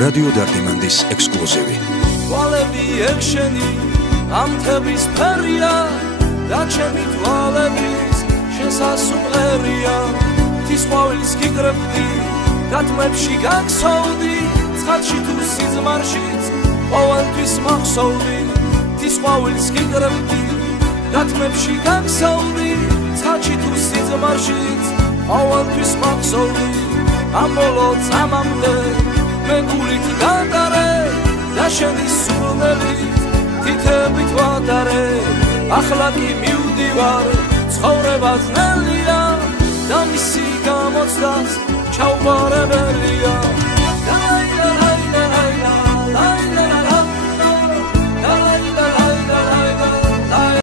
რადიო დარდიმანდის ექსკლუზივი. თვალები ექშენი ამ თების ფერია და ჩემი თვალების შესასრულია თის ყვავილს გიკრებდი და თმებში გაგსოვდი ცხადში თუ სიზმარშიც ყოველთვის მახსოვდი თის ყვავილს გიკრებდი და თმებში გაგსოვდი ცხადში თუ სიზმარშიც ყოველთვის მახსოვდი ამ ბოლო წამამდე მე გულით გადარე და შენი სურნელით თითებით ვადარე ახლა კი მივდივარ ცხოვრება ძნელია და მისი გამოცდას ჩაუყარებელია